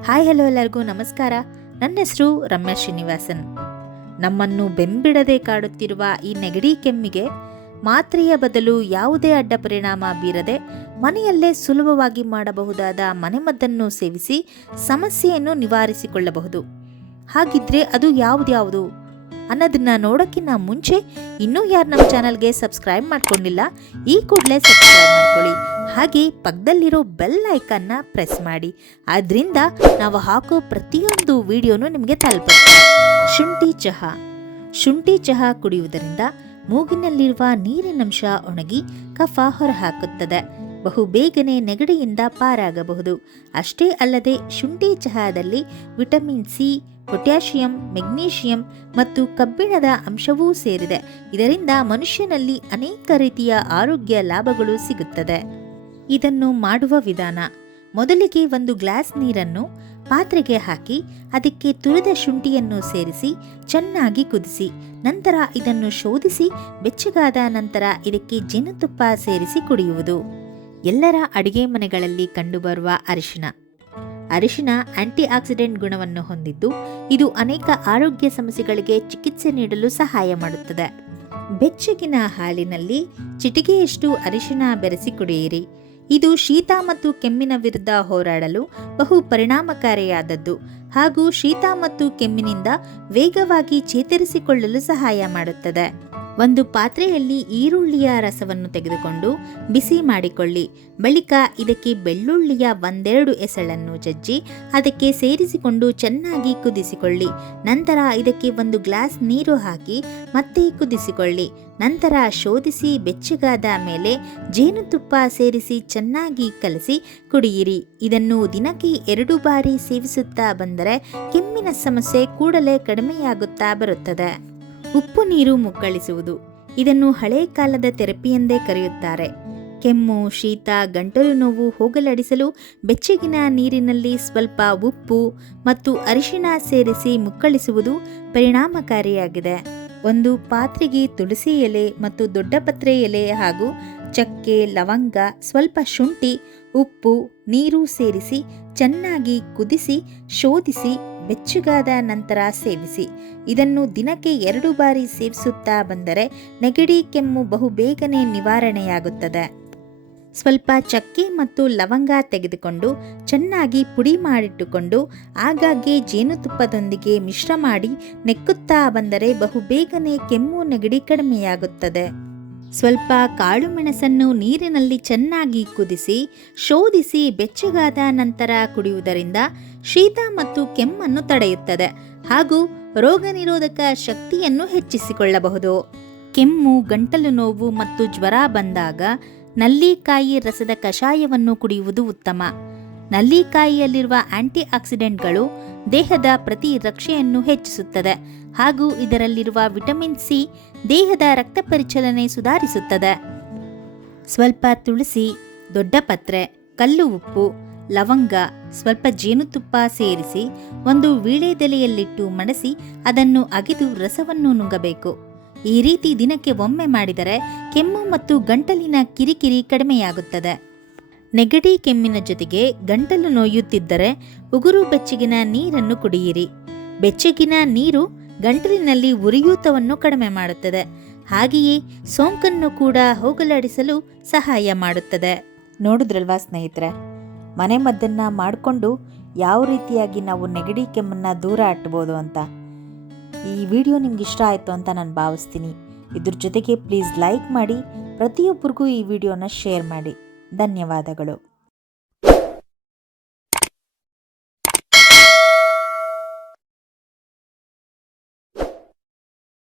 Hi hello ಎಲ್ಲರಿಗೂ ನಮಸ್ಕಾರ. ನನ್ನ ಹೆಸರು ರಮ್ಯಾ ಶ್ರೀನಿವಾಸನ್. ನಮ್ಮನ್ನು ಬೆಂಬಿಡದೆ ಕಾಡುತ್ತಿರುವ ಈ ನೆಗಡಿ ಕೆಮ್ಮಿಗೆ ಮಾತ್ರೆಯ ಬದಲು ಯಾವುದೇ ಅಡ್ಡ ಪರಿಣಾಮ ಬೀರದೆ ಮನೆಯಲ್ಲೇ ಸುಲಭವಾಗಿ ಮಾಡಬಹುದಾದ ಮನೆಮದ್ದನ್ನು ಸೇವಿಸಿ ಸಮಸ್ಯೆಯನ್ನು ನಿವಾರಿಸಿಕೊಳ್ಳಬಹುದು. ಹಾಗಿದ್ರೆ ಅದು ಯಾವುದು ಅನ್ನೋದನ್ನ ನೋಡೋಕ್ಕಿಂತ ಮುಂಚೆ ಇನ್ನೂ ಯಾರು ನಮ್ಮ ಚಾನಲ್ಗೆ ಸಬ್ಸ್ಕ್ರೈಬ್ ಮಾಡ್ಕೊಂಡಿಲ್ಲ, ಈ ಕೂಡಲೇ ಸಬ್ಸ್ಕ್ರೈಬ್ ಮಾಡ್ಕೊಳ್ಳಿ. ಹಾಗೆ ಪಕ್ಕದಲ್ಲಿರೋ ಬೆಲ್ ಐಕನ್ನ ಪ್ರೆಸ್ ಮಾಡಿ. ಅದರಿಂದ ನಾವು ಹಾಕೋ ಪ್ರತಿಯೊಂದು ವಿಡಿಯೋನು ನಿಮಗೆ ತಲುಪುತ್ತೆ. ಶುಂಠಿ ಚಹಾ ಕುಡಿಯುವುದರಿಂದ ಮೂಗಿನಲ್ಲಿರುವ ನೀರಿನಂಶ ಒಣಗಿ ಕಫ ಹೊರಹಾಕುತ್ತದೆ. ಬಹುಬೇಗನೆ ನೆಗಡಿಯಿಂದ ಪಾರಾಗಬಹುದು. ಅಷ್ಟೇ ಅಲ್ಲದೆ ಶುಂಠಿ ಚಹಾದಲ್ಲಿ ವಿಟಮಿನ್ ಸಿ, ಪೊಟ್ಯಾಷಿಯಂ, ಮೆಗ್ನೀಷಿಯಂ ಮತ್ತು ಕಬ್ಬಿಣದ ಅಂಶವೂ ಸೇರಿದೆ. ಇದರಿಂದ ಮನುಷ್ಯನಲ್ಲಿ ಅನೇಕ ರೀತಿಯ ಆರೋಗ್ಯ ಲಾಭಗಳು ಸಿಗುತ್ತದೆ. ಇದನ್ನು ಮಾಡುವ ವಿಧಾನ: ಮೊದಲಿಗೆ ಒಂದು ಗ್ಲಾಸ್ ನೀರನ್ನು ಪಾತ್ರೆಗೆ ಹಾಕಿ ಅದಕ್ಕೆ ತುರಿದ ಶುಂಠಿಯನ್ನು ಸೇರಿಸಿ ಚೆನ್ನಾಗಿ ಕುದಿಸಿ, ನಂತರ ಇದನ್ನು ಶೋಧಿಸಿ ಬೆಚ್ಚಗಾದ ನಂತರ ಇದಕ್ಕೆ ಜೇನುತುಪ್ಪ ಸೇರಿಸಿ ಕುಡಿಯುವುದು. ಎಲ್ಲರ ಅಡಿಗೆ ಮನೆಗಳಲ್ಲಿ ಕಂಡುಬರುವ ಅರಿಶಿನ ಆಂಟಿ ಆಕ್ಸಿಡೆಂಟ್ ಗುಣವನ್ನು ಹೊಂದಿದ್ದು ಇದು ಅನೇಕ ಆರೋಗ್ಯ ಸಮಸ್ಯೆಗಳಿಗೆ ಚಿಕಿತ್ಸೆ ನೀಡಲು ಸಹಾಯ ಮಾಡುತ್ತದೆ. ಬೆಚ್ಚಗಿನ ಹಾಲಿನಲ್ಲಿ ಚಿಟಿಕೆಯಷ್ಟು ಅರಿಶಿನ ಬೆರೆಸಿ ಕುಡಿಯಿರಿ. ಇದು ಶೀತ ಮತ್ತು ಕೆಮ್ಮಿನ ವಿರುದ್ಧ ಹೋರಾಡಲು ಬಹು ಪರಿಣಾಮಕಾರಿಯಾದದ್ದು ಹಾಗೂ ಶೀತ ಮತ್ತು ಕೆಮ್ಮಿನಿಂದ ವೇಗವಾಗಿ ಚೇತರಿಸಿಕೊಳ್ಳಲು ಸಹಾಯ ಮಾಡುತ್ತದೆ. ಒಂದು ಪಾತ್ರೆಯಲ್ಲಿ ಈರುಳ್ಳಿಯ ರಸವನ್ನು ತೆಗೆದುಕೊಂಡು ಬಿಸಿ ಮಾಡಿಕೊಳ್ಳಿ. ಬಳಿಕ ಇದಕ್ಕೆ ಬೆಳ್ಳುಳ್ಳಿಯ 1-2 ಎಸಳನ್ನು ಜಜ್ಜಿ ಅದಕ್ಕೆ ಸೇರಿಸಿಕೊಂಡು ಚೆನ್ನಾಗಿ ಕುದಿಸಿಕೊಳ್ಳಿ. ನಂತರ ಇದಕ್ಕೆ 1 ಗ್ಲಾಸ್ ನೀರು ಹಾಕಿ ಮತ್ತೆ ಕುದಿಸಿಕೊಳ್ಳಿ. ನಂತರ ಶೋಧಿಸಿ ಬೆಚ್ಚಗಾದ ಮೇಲೆ ಜೇನುತುಪ್ಪ ಸೇರಿಸಿ ಚೆನ್ನಾಗಿ ಕಲಸಿ ಕುಡಿಯಿರಿ. ಇದನ್ನು ದಿನಕ್ಕೆ 2 ಬಾರಿ ಸೇವಿಸುತ್ತಾ ಬಂದರೆ ಕೆಮ್ಮಿನ ಸಮಸ್ಯೆ ಕೂಡಲೇ ಕಡಿಮೆಯಾಗುತ್ತಾ ಬರುತ್ತದೆ. ಉಪ್ಪು ನೀರು ಮುಕ್ಕಳಿಸುವುದು: ಇದನ್ನು ಹಳೆ ಕಾಲದ ಥೆರಪಿ ಎಂದೇ ಕರೆಯುತ್ತಾರೆ. ಕೆಮ್ಮು, ಶೀತ, ಗಂಟಲು ನೋವು ಹೋಗಲಾಡಿಸಲು ಬೆಚ್ಚಗಿನ ನೀರಿನಲ್ಲಿ ಸ್ವಲ್ಪ ಉಪ್ಪು ಮತ್ತು ಅರಿಶಿನ ಸೇರಿಸಿ ಮುಕ್ಕಳಿಸುವುದು ಪರಿಣಾಮಕಾರಿಯಾಗಿದೆ. ಒಂದು ಪಾತ್ರೆಗೆ ತುಳಸಿ ಎಲೆ ಮತ್ತು ದೊಡ್ಡಪತ್ರೆ ಎಲೆ ಹಾಗೂ ಚಕ್ಕೆ, ಲವಂಗ, ಸ್ವಲ್ಪ ಶುಂಠಿ, ಉಪ್ಪು, ನೀರು ಸೇರಿಸಿ ಚೆನ್ನಾಗಿ ಕುದಿಸಿ ಶೋಧಿಸಿ ಬೆಚ್ಚಗಾದ ನಂತರ ಸೇವಿಸಿ. ಇದನ್ನು ದಿನಕ್ಕೆ 2 ಬಾರಿ ಸೇವಿಸುತ್ತಾ ಬಂದರೆ ನೆಗಡಿ ಕೆಮ್ಮು ಬಹುಬೇಗನೆ ನಿವಾರಣೆಯಾಗುತ್ತದೆ. ಸ್ವಲ್ಪ ಚಕ್ಕೆ ಮತ್ತು ಲವಂಗ ತೆಗೆದುಕೊಂಡು ಚೆನ್ನಾಗಿ ಪುಡಿ ಮಾಡಿಟ್ಟುಕೊಂಡು ಆಗಾಗ್ಗೆ ಜೇನುತುಪ್ಪದೊಂದಿಗೆ ಮಿಶ್ರ ಮಾಡಿ ನೆಕ್ಕುತ್ತಾ ಬಂದರೆ ಬಹುಬೇಗನೆ ಕೆಮ್ಮು ನೆಗಡಿ ಕಡಿಮೆಯಾಗುತ್ತದೆ. ಸ್ವಲ್ಪ ಕಾಳು ಮೆಣಸನ್ನು ನೀರಿನಲ್ಲಿ ಚೆನ್ನಾಗಿ ಕುದಿಸಿ ಶೋಧಿಸಿ ಬೆಚ್ಚಗಾದ ನಂತರ ಕುಡಿಯುವುದರಿಂದ ಶೀತ ಮತ್ತು ಕೆಮ್ಮನ್ನು ತಡೆಯುತ್ತದೆ ಹಾಗೂ ರೋಗ ನಿರೋಧಕ ಶಕ್ತಿಯನ್ನು ಹೆಚ್ಚಿಸಿಕೊಳ್ಳಬಹುದು. ಕೆಮ್ಮು, ಗಂಟಲು ನೋವು ಮತ್ತು ಜ್ವರ ಬಂದಾಗ ನಲ್ಲಿಕಾಯಿ ರಸದ ಕಷಾಯವನ್ನು ಕುಡಿಯುವುದು ಉತ್ತಮ. ನಲ್ಲಿಕಾಯಿಯಲ್ಲಿರುವ ಆಂಟಿ ಆಕ್ಸಿಡೆಂಟ್ಗಳು ದೇಹದ ಪ್ರತಿರಕ್ಷೆಯನ್ನು ಹೆಚ್ಚಿಸುತ್ತದೆ ಹಾಗೂ ಇದರಲ್ಲಿರುವ ವಿಟಮಿನ್ ಸಿ ದೇಹದ ರಕ್ತ ಪರಿಚಲನೆ ಸುಧಾರಿಸುತ್ತದೆ. ಸ್ವಲ್ಪ ತುಳಸಿ, ದೊಡ್ಡಪತ್ರೆ, ಕಲ್ಲು ಉಪ್ಪು, ಲವಂಗ, ಸ್ವಲ್ಪ ಜೇನುತುಪ್ಪ ಸೇರಿಸಿ ಒಂದು ವೀಳ್ಯದೆಲೆಯಲ್ಲಿಟ್ಟು ಮಡಸಿ ಅದನ್ನು ಅಗೆದು ರಸವನ್ನು ನುಂಗಬೇಕು. ಈ ರೀತಿ ದಿನಕ್ಕೆ ಒಮ್ಮೆ ಮಾಡಿದರೆ ಕೆಮ್ಮು ಮತ್ತು ಗಂಟಲಿನ ಕಿರಿಕಿರಿ ಕಡಿಮೆಯಾಗುತ್ತದೆ. ನೆಗಡಿ ಕೆಮ್ಮಿನ ಜೊತೆಗೆ ಗಂಟಲು ನೋಯುತ್ತಿದ್ದರೆ ಉಗುರು ಬೆಚ್ಚಗಿನ ನೀರನ್ನು ಕುಡಿಯಿರಿ. ಬೆಚ್ಚಗಿನ ನೀರು ಗಂಟಲಿನಲ್ಲಿ ಉರಿಯೂತವನ್ನು ಕಡಿಮೆ ಮಾಡುತ್ತದೆ, ಹಾಗೆಯೇ ಸೋಂಕನ್ನು ಕೂಡ ಹೋಗಲಾಡಿಸಲು ಸಹಾಯ ಮಾಡುತ್ತದೆ. ನೋಡಿದ್ರಲ್ವಾ ಸ್ನೇಹಿತರೆ, ಮನೆಮದ್ದನ್ನು ಮಾಡಿಕೊಂಡು ಯಾವ ರೀತಿಯಾಗಿ ನಾವು ನೆಗಡಿ ಕೆಮ್ಮನ್ನು ದೂರ ಇಟ್ಬೋದು ಅಂತ. ಈ ವಿಡಿಯೋ ನಿಮ್ಗೆ ಇಷ್ಟ ಆಯಿತು ಅಂತ ನಾನು ಭಾವಿಸ್ತೀನಿ. ಇದ್ರ ಜೊತೆಗೆ ಪ್ಲೀಸ್ ಲೈಕ್ ಮಾಡಿ, ಪ್ರತಿಯೊಬ್ಬರಿಗೂ ಈ ವಿಡಿಯೋನ ಶೇರ್ ಮಾಡಿ. ಧನ್ಯವಾದಗಳು.